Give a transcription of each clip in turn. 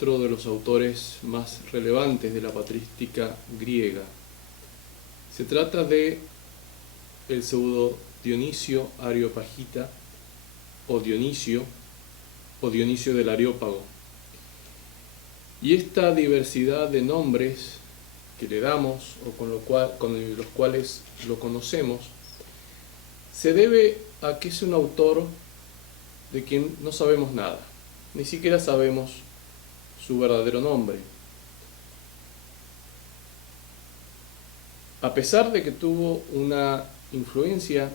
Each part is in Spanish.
otro de los autores más relevantes de la patrística griega. Se trata de el pseudo Dionisio Areopagita o Dionisio del Areópago. Y esta diversidad de nombres que le damos o con los cuales lo conocemos se debe a que es un autor de quien no sabemos nada, ni siquiera sabemos su verdadero nombre. A pesar de que tuvo una influencia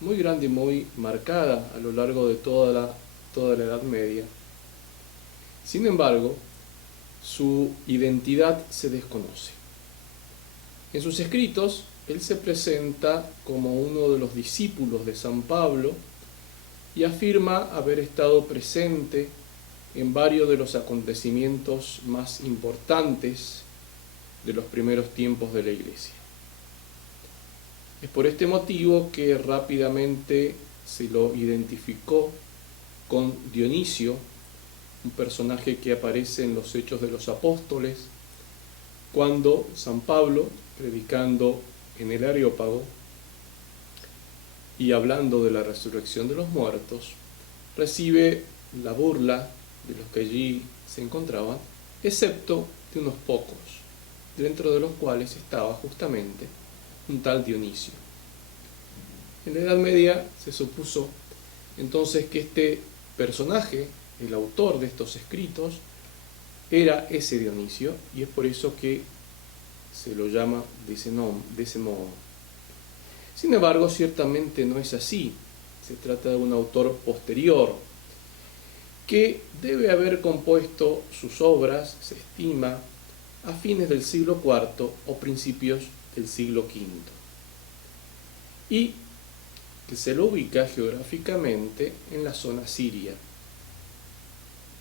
muy grande y muy marcada a lo largo de toda la Edad Media, sin embargo, su identidad se desconoce. En sus escritos, él se presenta como uno de los discípulos de San Pablo y afirma haber estado presente en varios de los acontecimientos más importantes de los primeros tiempos de la Iglesia. Es por este motivo que rápidamente se lo identificó con Dionisio, un personaje que aparece en los Hechos de los Apóstoles, cuando San Pablo, predicando en el Areópago y hablando de la resurrección de los muertos, recibe la burla de los que allí se encontraban, excepto de unos pocos, dentro de los cuales estaba justamente un tal Dionisio. En la Edad Media se supuso entonces que este personaje, el autor de estos escritos, era ese Dionisio, y es por eso que se lo llama de ese modo. Sin embargo, ciertamente no es así. Se trata de un autor posterior, que debe haber compuesto sus obras, se estima, a fines del siglo IV o principios del siglo V, y que se lo ubica geográficamente en la zona siria.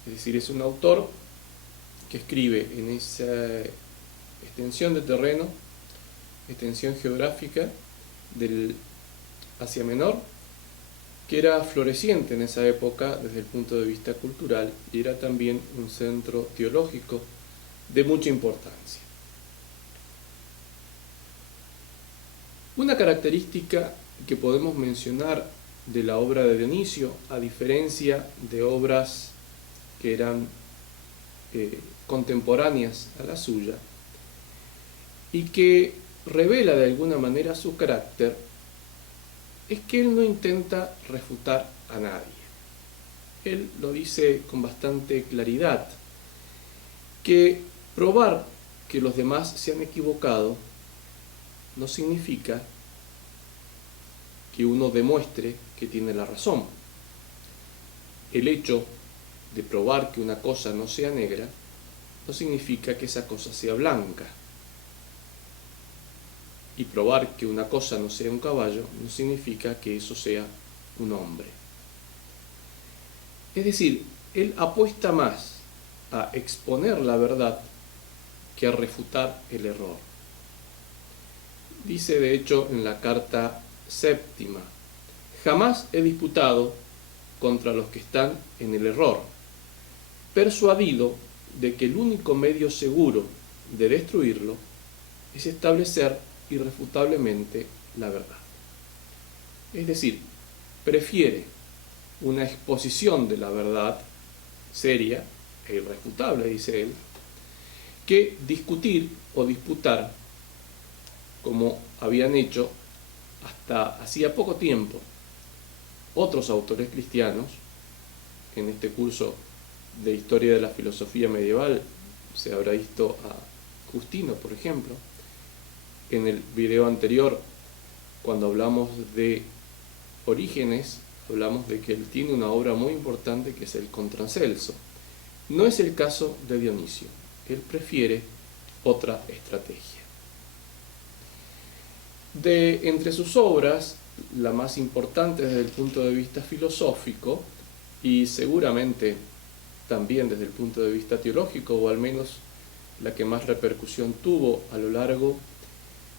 Es decir, es un autor que escribe en esa extensión de terreno, extensión geográfica del Asia Menor, que era floreciente en esa época desde el punto de vista cultural y era también un centro teológico de mucha importancia. Una característica que podemos mencionar de la obra de Dionisio, a diferencia de obras que eran contemporáneas a la suya, y que revela de alguna manera su carácter, es que él no intenta refutar a nadie. Él lo dice con bastante claridad, que probar que los demás se han equivocado no significa que uno demuestre que tiene la razón. El hecho de probar que una cosa no sea negra no significa que esa cosa sea blanca. Y probar que una cosa no sea un caballo no significa que eso sea un hombre. Es decir, él apuesta más a exponer la verdad que a refutar el error. Dice de hecho en la carta séptima: jamás he disputado contra los que están en el error, persuadido de que el único medio seguro de destruirlo es establecer irrefutablemente la verdad. Es decir, prefiere una exposición de la verdad seria e irrefutable, dice él, que discutir o disputar como habían hecho hasta hacía poco tiempo otros autores cristianos. En este curso de Historia de la Filosofía Medieval se habrá visto a Justino, por ejemplo. En el video anterior, cuando hablamos de Orígenes, hablamos de que él tiene una obra muy importante que es el Contracelso. No es el caso de Dionisio. Él prefiere otra estrategia. Entre sus obras, la más importante desde el punto de vista filosófico y seguramente también desde el punto de vista teológico, o al menos la que más repercusión tuvo a lo largo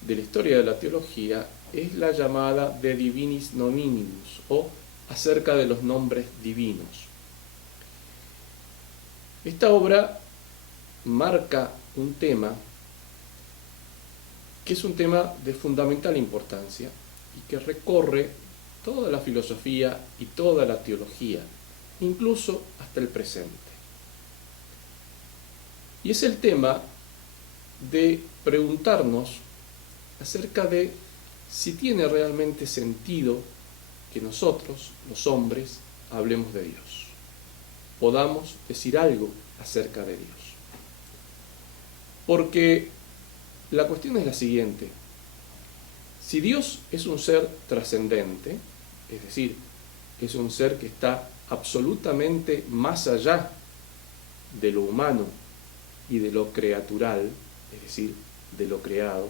de la historia de la teología, es la llamada De Divinis Nominimus, o acerca de los nombres divinos. Esta obra marca un tema que es un tema de fundamental importancia y que recorre toda la filosofía y toda la teología, incluso hasta el presente. Y es el tema de preguntarnos acerca de si tiene realmente sentido que nosotros, los hombres, hablemos de Dios, podamos decir algo acerca de Dios. Porque la cuestión es la siguiente: si Dios es un ser trascendente, es decir, es un ser que está absolutamente más allá de lo humano y de lo creatural, es decir, de lo creado,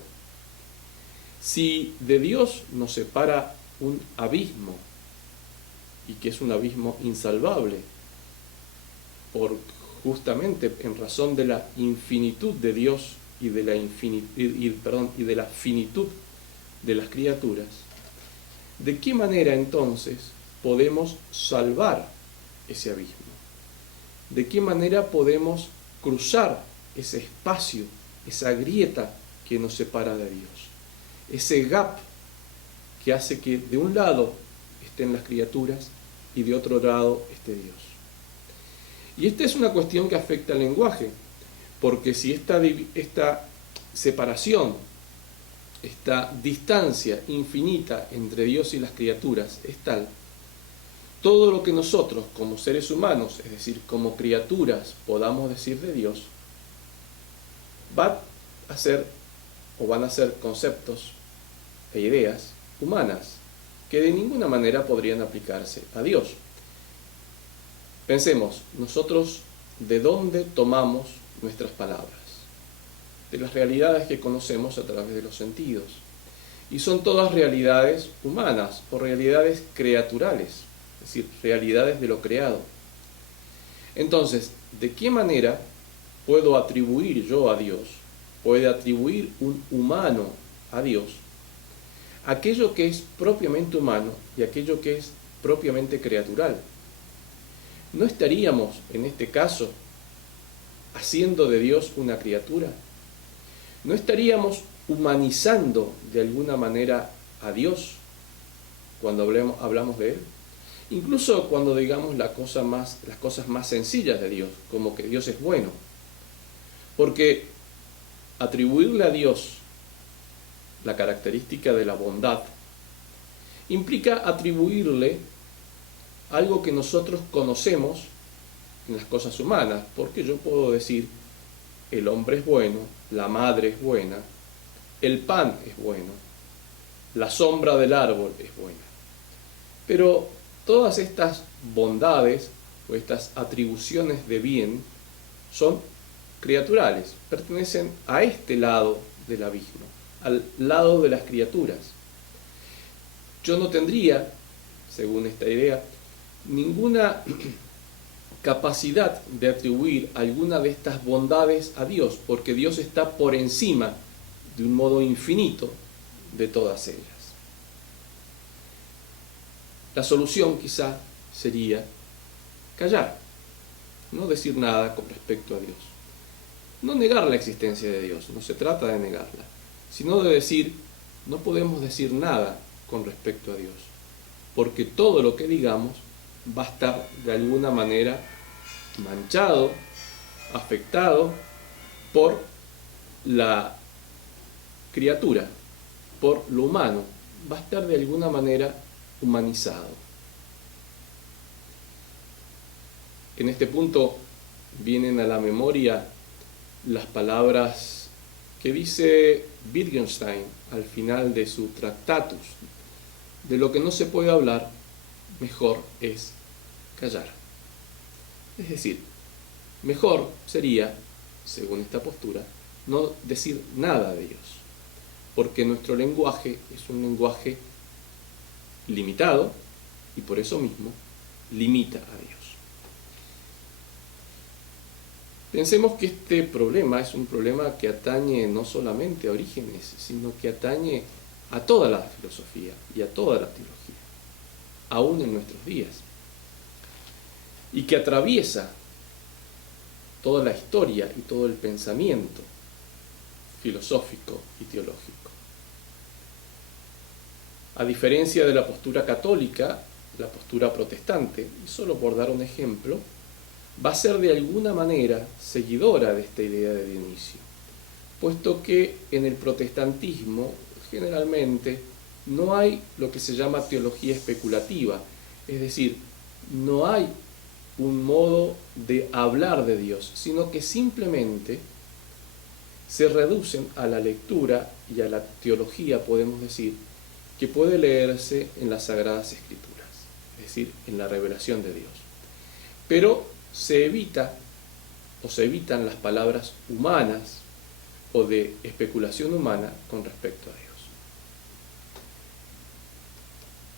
si de Dios nos separa un abismo, y que es un abismo insalvable, justamente en razón de la infinitud de Dios y de la finitud de las criaturas, ¿de qué manera entonces podemos salvar ese abismo? ¿De qué manera podemos cruzar ese espacio, esa grieta que nos separa de Dios? Ese gap que hace que de un lado estén las criaturas y de otro lado esté Dios. Y esta es una cuestión que afecta al lenguaje, porque si esta separación, esta distancia infinita entre Dios y las criaturas es tal, todo lo que nosotros como seres humanos, es decir, como criaturas, podamos decir de Dios, van a ser conceptos e ideas humanas que de ninguna manera podrían aplicarse a Dios. Pensemos, nosotros, ¿de dónde tomamos nuestras palabras? De las realidades que conocemos a través de los sentidos. Y son todas realidades humanas o realidades creaturales, es decir, realidades de lo creado. Entonces, ¿de qué manera puedo atribuir yo a Dios, puede atribuir un humano a Dios, aquello que es propiamente humano y aquello que es propiamente creatural? ¿No estaríamos, en este caso, haciendo de Dios una criatura? ¿No estaríamos humanizando de alguna manera a Dios cuando hablamos de Él? Incluso cuando digamos las cosas más sencillas de Dios, como que Dios es bueno. Porque atribuirle a Dios la característica de la bondad implica atribuirle algo que nosotros conocemos en las cosas humanas, porque yo puedo decir, el hombre es bueno, la madre es buena, el pan es bueno, la sombra del árbol es buena. Pero todas estas bondades o estas atribuciones de bien son criaturales, pertenecen a este lado del abismo, al lado de las criaturas. Yo no tendría, según esta idea, ninguna capacidad de atribuir alguna de estas bondades a Dios, porque Dios está por encima de un modo infinito de todas ellas. La solución quizá sería callar, no decir nada con respecto a Dios, no negar la existencia de Dios, no se trata de negarla, sino de decir, no podemos decir nada con respecto a Dios, porque todo lo que digamos va a estar de alguna manera manchado, afectado por la criatura, por lo humano, va a estar de alguna manera humanizado. En este punto vienen a la memoria las palabras que dice Wittgenstein al final de su Tractatus: de lo que no se puede hablar, mejor es callar. Es decir, mejor sería, según esta postura, no decir nada de Dios, porque nuestro lenguaje es un lenguaje limitado y por eso mismo limita a Dios. Pensemos que este problema es un problema que atañe no solamente a Orígenes, sino que atañe a toda la filosofía y a toda la teología, aún en nuestros días, y que atraviesa toda la historia y todo el pensamiento filosófico y teológico. A diferencia de la postura católica, la postura protestante, y solo por dar un ejemplo, va a ser de alguna manera seguidora de esta idea de Dionisio, puesto que en el protestantismo generalmente no hay lo que se llama teología especulativa, es decir, no hay un modo de hablar de Dios, sino que simplemente se reducen a la lectura y a la teología, podemos decir, que puede leerse en las Sagradas Escrituras, es decir, en la revelación de Dios. Pero se evitan las palabras humanas o de especulación humana con respecto a Dios.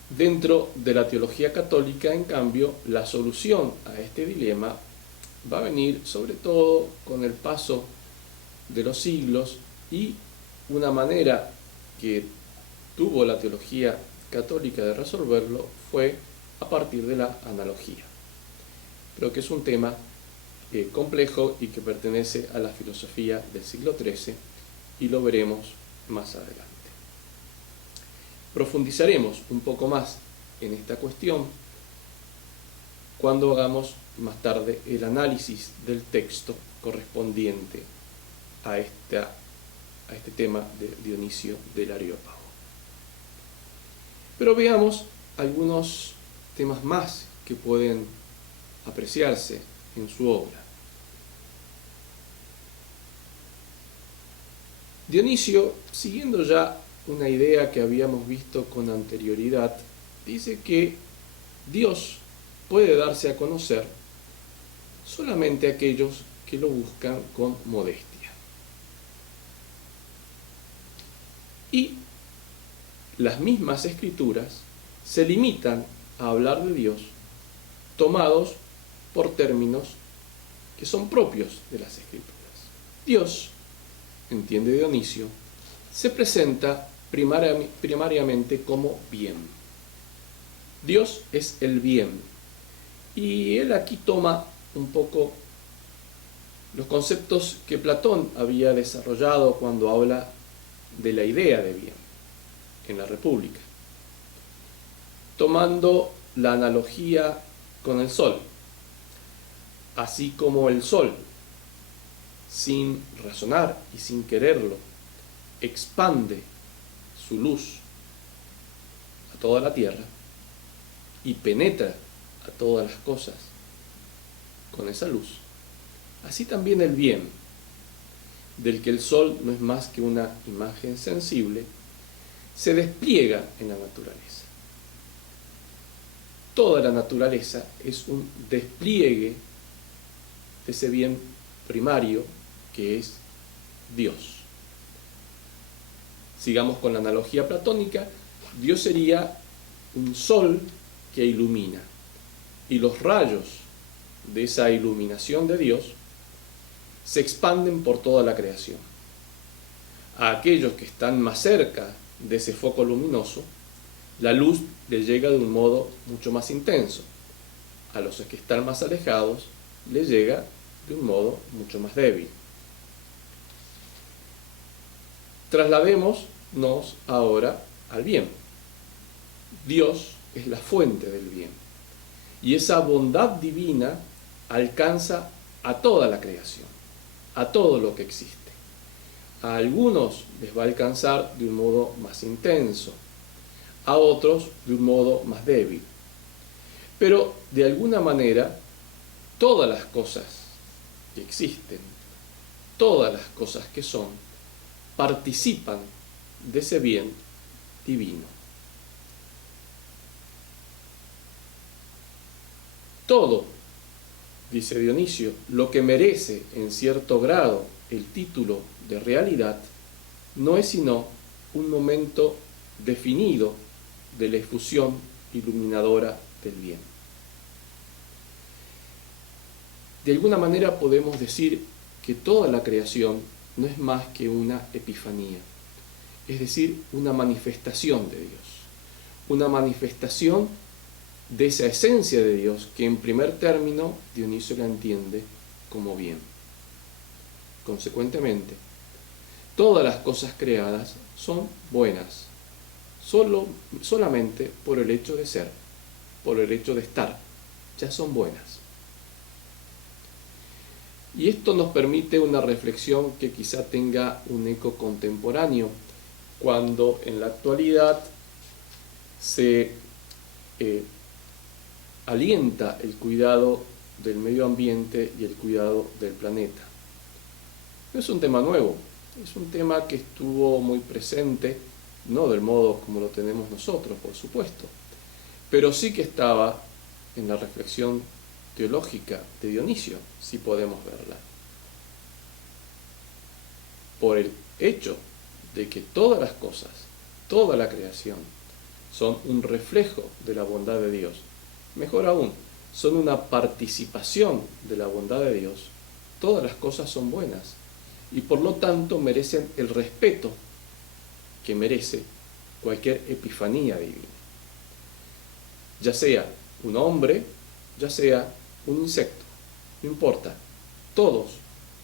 Dentro de la teología católica, en cambio, la solución a este dilema va a venir sobre todo con el paso de los siglos, y una manera que tuvo la teología católica de resolverlo fue a partir de la analogía, pero que es un tema complejo y que pertenece a la filosofía del siglo XIII, y lo veremos más adelante. Profundizaremos un poco más en esta cuestión cuando hagamos más tarde el análisis del texto correspondiente a este tema de Dionisio del Areópago. Pero veamos algunos temas más que pueden apreciarse en su obra. Dionisio, siguiendo ya una idea que habíamos visto con anterioridad, dice que Dios puede darse a conocer solamente a aquellos que lo buscan con modestia. Y las mismas escrituras se limitan a hablar de Dios tomados por términos que son propios de las escrituras. Dios, entiende Dionisio, se presenta primariamente como bien. Dios es el bien. Y él aquí toma un poco los conceptos que Platón había desarrollado cuando habla de la idea de bien en la República, tomando la analogía con el sol. Así como el sol, sin razonar y sin quererlo, expande su luz a toda la tierra y penetra a todas las cosas con esa luz, así también el bien, del que el sol no es más que una imagen sensible, se despliega en la naturaleza. Toda la naturaleza es un despliegue de ese bien primario que es Dios. Sigamos con la analogía platónica. Dios sería un sol que ilumina, y los rayos de esa iluminación de Dios se expanden por toda la creación. A aquellos que están más cerca de ese foco luminoso, la luz les llega de un modo mucho más intenso. A los que están más alejados, les llega de un modo mucho más débil. Trasladémonos ahora al bien. Dios es la fuente del bien, y esa bondad divina alcanza a toda la creación, a todo lo que existe. A algunos les va a alcanzar de un modo más intenso, a otros de un modo más débil. Pero de alguna manera, todas las cosas que existen, todas las cosas que son, participan de ese bien divino. Todo, dice Dionisio, lo que merece en cierto grado el título de realidad, no es sino un momento definido de la efusión iluminadora del bien. De alguna manera podemos decir que toda la creación no es más que una epifanía, es decir, una manifestación de Dios, una manifestación de esa esencia de Dios que en primer término Dionisio la entiende como bien. Consecuentemente, todas las cosas creadas son buenas, solamente por el hecho de ser, por el hecho de estar, ya son buenas. Y esto nos permite una reflexión que quizá tenga un eco contemporáneo, cuando en la actualidad se alienta el cuidado del medio ambiente y el cuidado del planeta. No es un tema nuevo, es un tema que estuvo muy presente, no del modo como lo tenemos nosotros, por supuesto, pero sí que estaba en la reflexión teológica de Dionisio, si podemos verla. Por el hecho de que todas las cosas, toda la creación, son un reflejo de la bondad de Dios. Mejor aún, son una participación de la bondad de Dios. Todas las cosas son buenas y por lo tanto merecen el respeto que merece cualquier epifanía divina. Ya sea un hombre, ya sea un insecto, no importa, todos,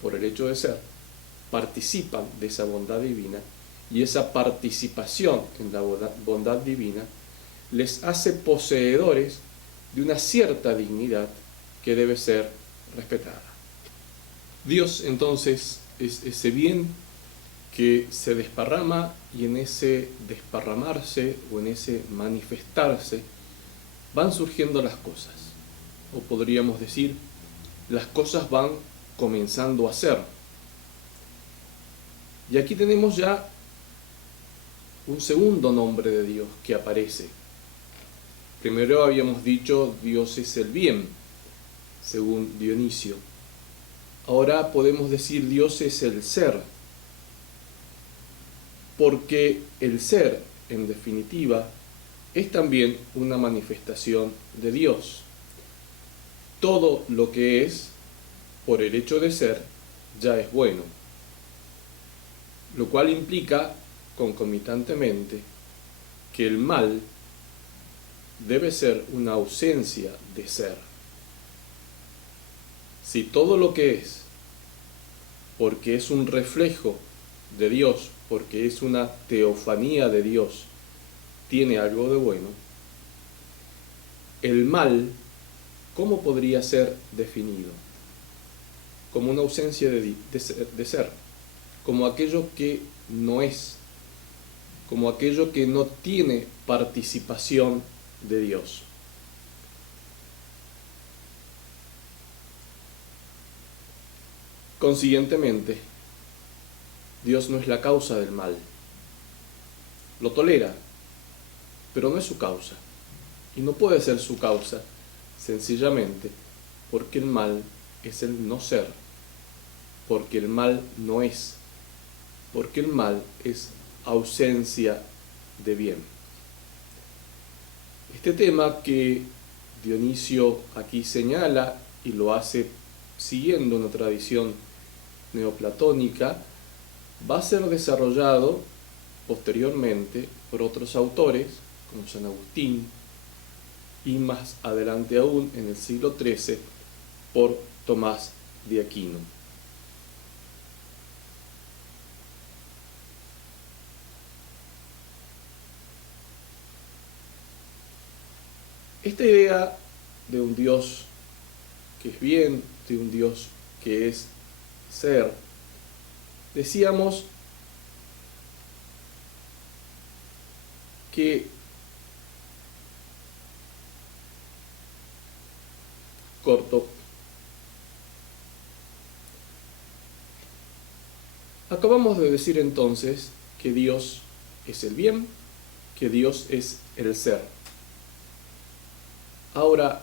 por el hecho de ser, participan de esa bondad divina, y esa participación en la bondad divina les hace poseedores de una cierta dignidad que debe ser respetada. Dios entonces es ese bien que se desparrama, y en ese desparramarse o en ese manifestarse van surgiendo las cosas, o podríamos decir, las cosas van comenzando a ser. Y aquí tenemos ya un segundo nombre de Dios que aparece. Primero habíamos dicho Dios es el bien, según Dionisio. Ahora podemos decir Dios es el ser, porque el ser, en definitiva, es también una manifestación de Dios. Todo lo que es, por el hecho de ser, ya es bueno, lo cual implica concomitantemente que el mal debe ser una ausencia de ser. Si todo lo que es, porque es un reflejo de Dios, porque es una teofanía de Dios, tiene algo de bueno, el mal, ¿cómo podría ser definido? Como una ausencia de ser, como aquello que no es, como aquello que no tiene participación de Dios. Consiguientemente, Dios no es la causa del mal. Lo tolera, pero no es su causa. Y no puede ser su causa, sencillamente porque el mal es el no ser, porque el mal no es, porque el mal es ausencia de bien. Este tema que Dionisio aquí señala, y lo hace siguiendo una tradición neoplatónica, va a ser desarrollado posteriormente por otros autores, como San Agustín, y más adelante aún, en el siglo XIII, por Tomás de Aquino. Esta idea de un Dios que es bien, de un Dios que es ser, decíamos que corto. Acabamos de decir entonces que Dios es el bien, que Dios es el ser. Ahora,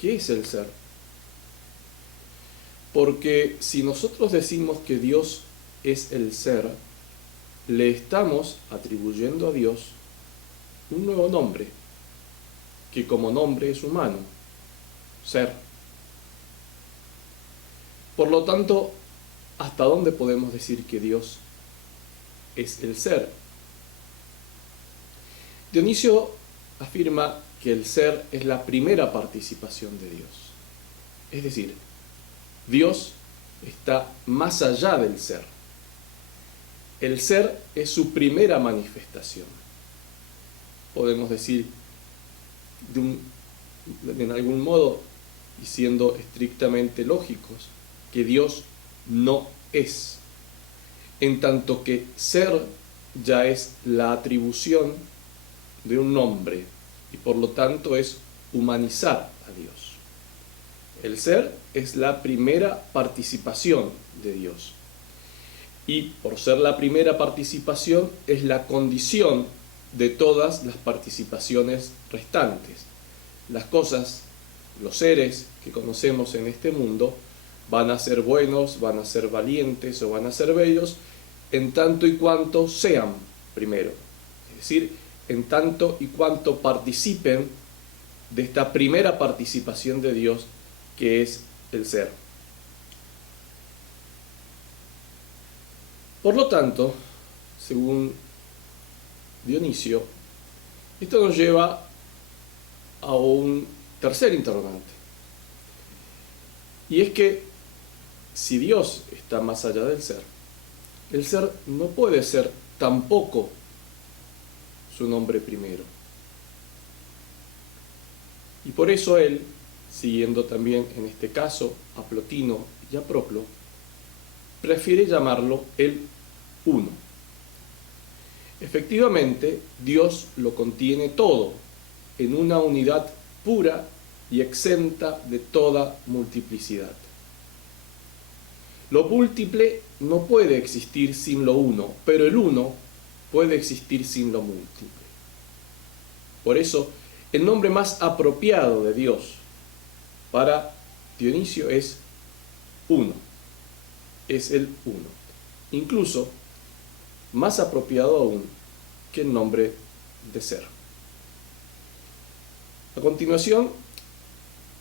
¿qué es el ser? Porque si nosotros decimos que Dios es el ser, le estamos atribuyendo a Dios un nuevo nombre, que como nombre es humano, ser. Por lo tanto, ¿hasta dónde podemos decir que Dios es el ser? Dionisio afirma que el ser es la primera participación de Dios. Es decir, Dios está más allá del ser. El ser es su primera manifestación. Podemos decir, en algún modo, y siendo estrictamente lógicos, que Dios no es, en tanto que ser ya es la atribución de un nombre, y por lo tanto es humanizar a Dios. El ser es la primera participación de Dios, y por ser la primera participación es la condición de todas las participaciones restantes. Las cosas, los seres que conocemos en este mundo, van a ser buenos, van a ser valientes o van a ser bellos, en tanto y cuanto sean primero. Es decir, en tanto y cuanto participen de esta primera participación de Dios, que es el ser. Por lo tanto, según Dionisio, esto nos lleva a un tercer interrogante. Y es que si Dios está más allá del ser, el ser no puede ser tampoco su nombre primero. Y por eso él, siguiendo también en este caso a Plotino y a Proclo, prefiere llamarlo el uno. Efectivamente, Dios lo contiene todo en una unidad pura y exenta de toda multiplicidad. Lo múltiple no puede existir sin lo uno, pero el uno puede existir sin lo múltiple. Por eso, el nombre más apropiado de Dios para Dionisio es uno. Es el uno. Incluso más apropiado aún que el nombre de ser. A continuación,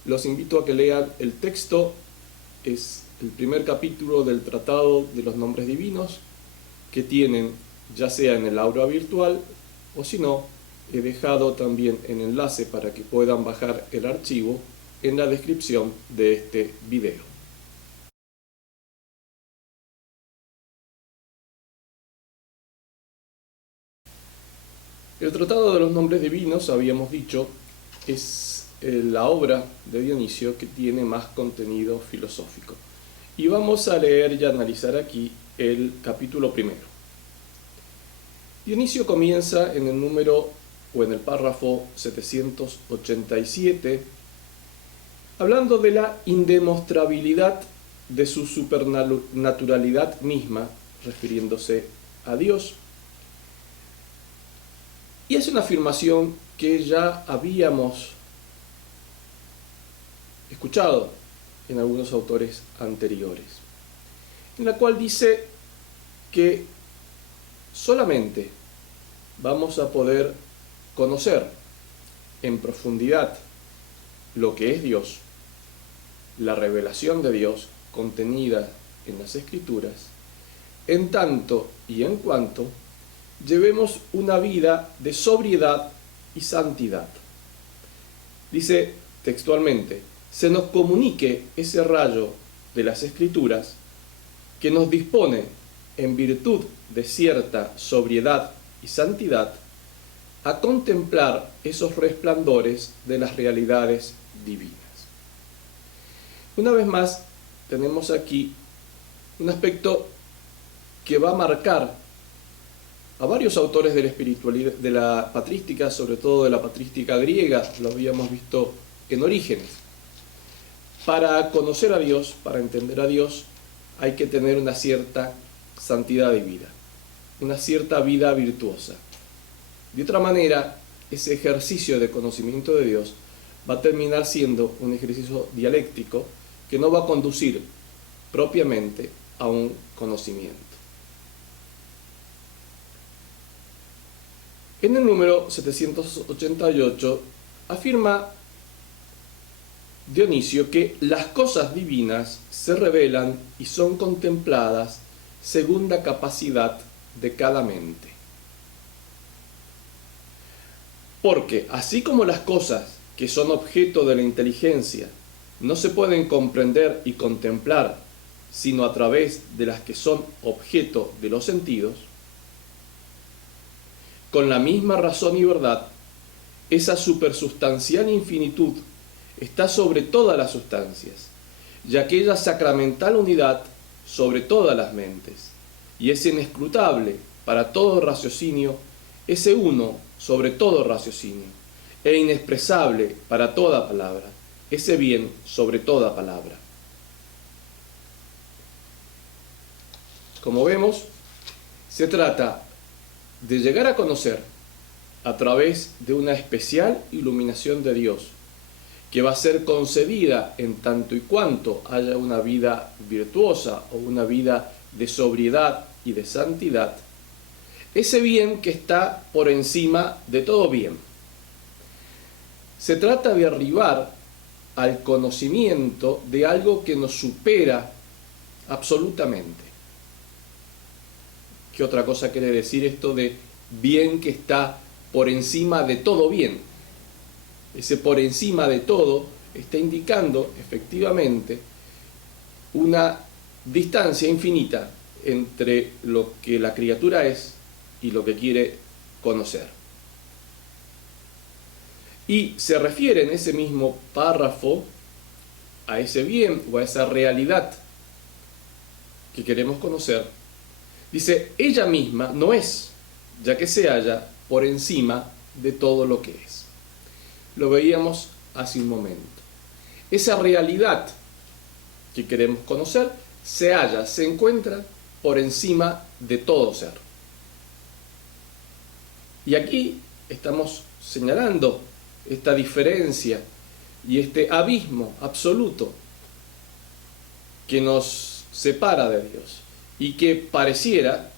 los invito a que lean el texto. Es el primer capítulo del Tratado de los Nombres Divinos, que tienen ya sea en el aula virtual, o si no, he dejado también el enlace para que puedan bajar el archivo en la descripción de este video. El Tratado de los Nombres Divinos, habíamos dicho, es la obra de Dionisio que tiene más contenido filosófico. Y vamos a leer y analizar aquí el capítulo primero. Dionisio comienza en el número o en el párrafo 787, hablando de la indemostrabilidad de su supernaturalidad misma, refiriéndose a Dios. Y hace una afirmación que ya habíamos escuchado en algunos autores anteriores, en la cual dice que solamente vamos a poder conocer en profundidad lo que es Dios, la revelación de Dios contenida en las Escrituras, en tanto y en cuanto llevemos una vida de sobriedad y santidad. Dice textualmente, se nos comunique ese rayo de las Escrituras que nos dispone, en virtud de cierta sobriedad y santidad, a contemplar esos resplandores de las realidades divinas. Una vez más, tenemos aquí un aspecto que va a marcar a varios autores de la espiritualidad, de la patrística, sobre todo de la patrística griega, lo habíamos visto en Orígenes. Para conocer a Dios, para entender a Dios, hay que tener una cierta santidad de vida, una cierta vida virtuosa. De otra manera, ese ejercicio de conocimiento de Dios va a terminar siendo un ejercicio dialéctico que no va a conducir propiamente a un conocimiento. En el número 788 afirma Dionisio que las cosas divinas se revelan y son contempladas según la capacidad de cada mente. Porque así como las cosas que son objeto de la inteligencia no se pueden comprender y contemplar sino a través de las que son objeto de los sentidos, con la misma razón y verdad, esa supersustancial infinitud está sobre todas las sustancias, y aquella sacramental unidad sobre todas las mentes, y es inescrutable para todo raciocinio, ese uno sobre todo raciocinio, e inexpresable para toda palabra, ese bien sobre toda palabra. Como vemos, se trata de llegar a conocer a través de una especial iluminación de Dios, que va a ser concedida en tanto y cuanto haya una vida virtuosa o una vida de sobriedad y de santidad, ese bien que está por encima de todo bien. Se trata de arribar al conocimiento de algo que nos supera absolutamente. ¿Qué otra cosa quiere decir esto de bien que está por encima de todo bien? Ese por encima de todo está indicando efectivamente una distancia infinita entre lo que la criatura es y lo que quiere conocer. Y se refiere en ese mismo párrafo a ese bien o a esa realidad que queremos conocer. Dice, ella misma no es, ya que se halla por encima de todo lo que es. Lo veíamos hace un momento. Esa realidad que queremos conocer se halla, se encuentra por encima de todo ser. Y aquí estamos señalando esta diferencia y este abismo absoluto que nos separa de Dios y que pareciera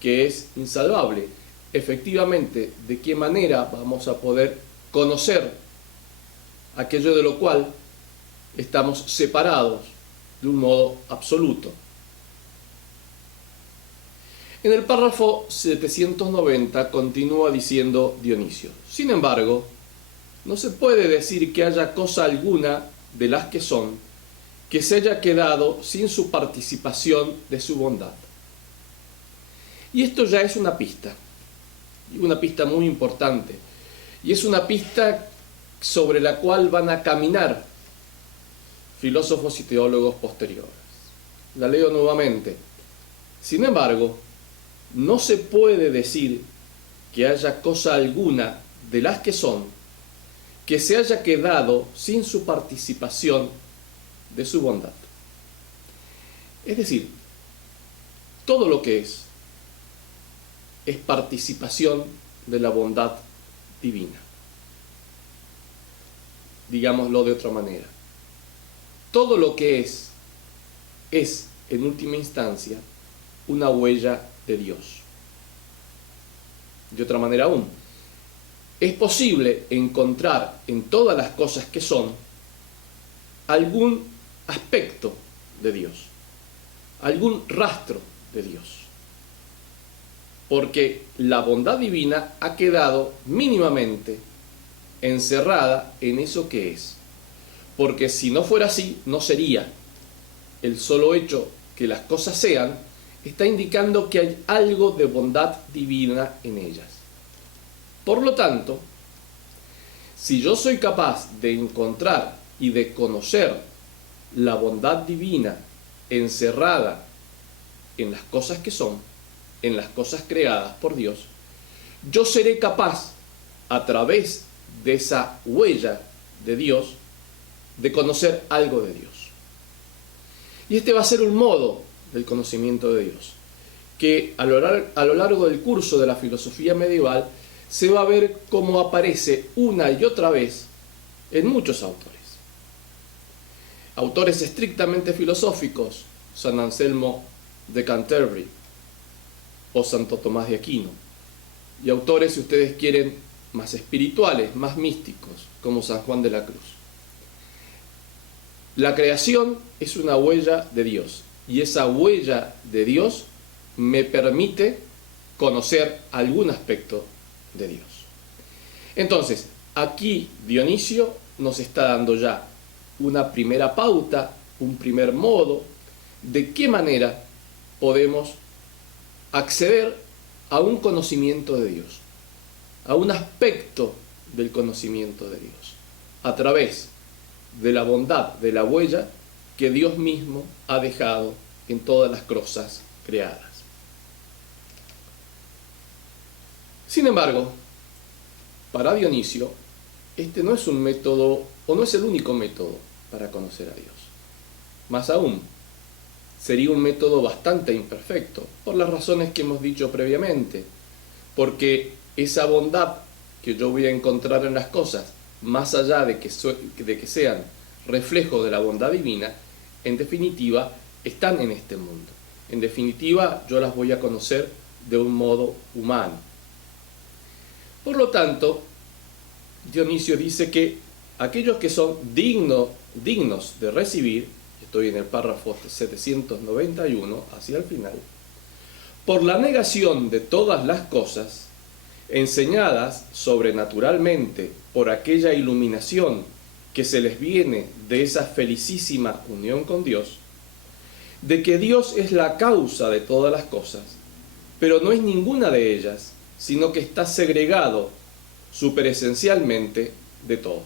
que es insalvable. Efectivamente, ¿de qué manera vamos a poder conocer aquello de lo cual estamos separados de un modo absoluto? En el párrafo 790 continúa diciendo Dionisio: sin embargo, no se puede decir que haya cosa alguna de las que son que se haya quedado sin su participación de su bondad. Y esto ya es una pista muy importante, y es una pista sobre la cual van a caminar filósofos y teólogos posteriores. La leo nuevamente. Sin embargo, no se puede decir que haya cosa alguna de las que son que se haya quedado sin su participación de su bondad. Es decir, todo lo que es participación de la bondad divina. Digámoslo de otra manera. Todo lo que es en última instancia una huella de Dios. De otra manera aún, es posible encontrar en todas las cosas que son algún aspecto de Dios, algún rastro de Dios, porque la bondad divina ha quedado mínimamente encerrada en eso que es, porque si no fuera así, no sería. El solo hecho que las cosas sean está indicando que hay algo de bondad divina en ellas. Por lo tanto, si yo soy capaz de encontrar y de conocer la bondad divina encerrada en las cosas que son, en las cosas creadas por Dios, yo seré capaz, a través de esa huella de Dios, de conocer algo de Dios. Y este va a ser un modo del conocimiento de Dios, que a lo largo del curso de la filosofía medieval se va a ver cómo aparece una y otra vez en muchos autores. Autores estrictamente filosóficos, San Anselmo de Canterbury o Santo Tomás de Aquino, y autores, si ustedes quieren, más espirituales, más místicos, como San Juan de la Cruz. La creación es una huella de Dios, y esa huella de Dios me permite conocer algún aspecto de Dios. Entonces, aquí Dionisio nos está dando ya una primera pauta, un primer modo de qué manera podemos acceder a un conocimiento de Dios, a un aspecto del conocimiento de Dios, a través de la bondad, de la huella que Dios mismo ha dejado en todas las cosas creadas. Sin embargo, para Dionisio, este no es un método, o no es el único método para conocer a Dios. Más aún, sería un método bastante imperfecto, por las razones que hemos dicho previamente, porque esa bondad que yo voy a encontrar en las cosas, más allá de que sean reflejo de la bondad divina, en definitiva, están en este mundo. En definitiva, yo las voy a conocer de un modo humano. Por lo tanto, Dionisio dice que aquellos que son dignos de recibir, estoy en el párrafo 791, hacia el final, por la negación de todas las cosas, enseñadas sobrenaturalmente por aquella iluminación que se les viene de esa felicísima unión con Dios, de que Dios es la causa de todas las cosas, pero no es ninguna de ellas, sino que está segregado superesencialmente de todo.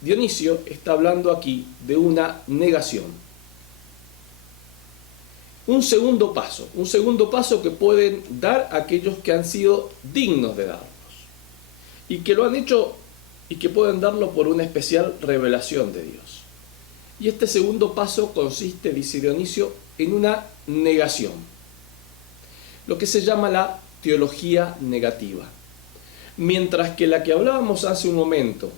Dionisio está hablando aquí de una negación. Un segundo paso que pueden dar aquellos que han sido dignos de darlos, y que lo han hecho y que pueden darlo por una especial revelación de Dios. Y este segundo paso consiste, dice Dionisio, en una negación, lo que se llama la teología negativa. Mientras que la que hablábamos hace un momento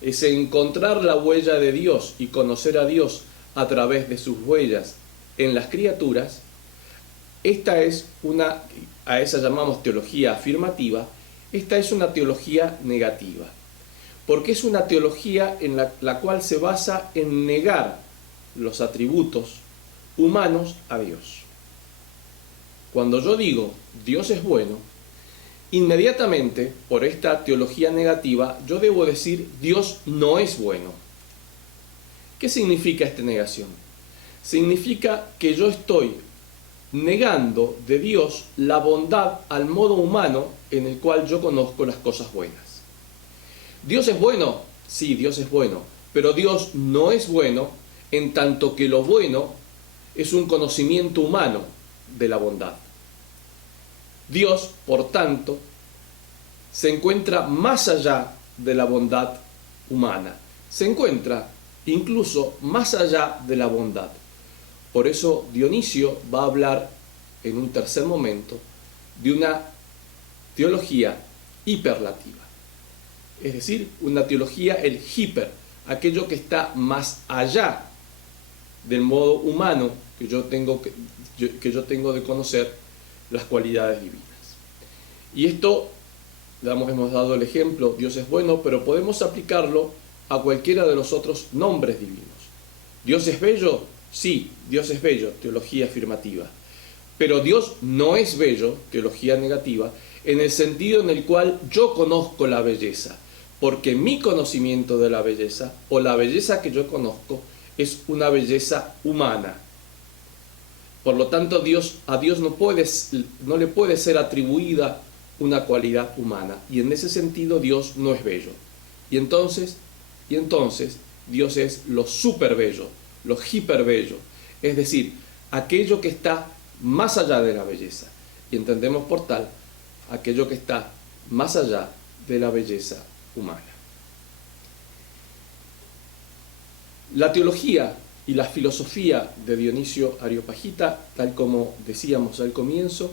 es encontrar la huella de Dios y conocer a Dios a través de sus huellas en las criaturas, esta es a esa llamamos teología afirmativa, esta es una teología negativa, porque es una teología en la cual se basa en negar los atributos humanos a Dios. Cuando yo digo Dios es bueno, inmediatamente por esta teología negativa yo debo decir Dios no es bueno. ¿Qué significa esta negación? Significa que yo estoy negando de Dios la bondad al modo humano en el cual yo conozco las cosas buenas. ¿Dios es bueno? Sí, Dios es bueno, pero Dios no es bueno en tanto que lo bueno es un conocimiento humano de la bondad. Dios, por tanto, se encuentra más allá de la bondad humana, se encuentra incluso más allá de la bondad. Por eso Dionisio va a hablar en un tercer momento de una teología hiperlativa, es decir, una teología, el hiper, aquello que está más allá del modo humano que yo tengo de conocer las cualidades divinas. Y esto, hemos dado el ejemplo, Dios es bueno, pero podemos aplicarlo a cualquiera de los otros nombres divinos. ¿Dios es bello? Sí, Dios es bello, teología afirmativa. Pero Dios no es bello, teología negativa, en el sentido en el cual yo conozco la belleza, porque mi conocimiento de la belleza, o la belleza que yo conozco, es una belleza humana. Por lo tanto, a Dios no le puede ser atribuida una cualidad humana, y en ese sentido Dios no es bello. Y entonces Dios es lo superbello, lo hiperbello, es decir, aquello que está más allá de la belleza, y entendemos por tal aquello que está más allá de la belleza humana. La teología y la filosofía de Dionisio Areopagita, tal como decíamos al comienzo,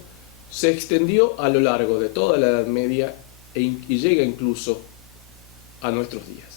se extendió a lo largo de toda la Edad Media y llega incluso a nuestros días.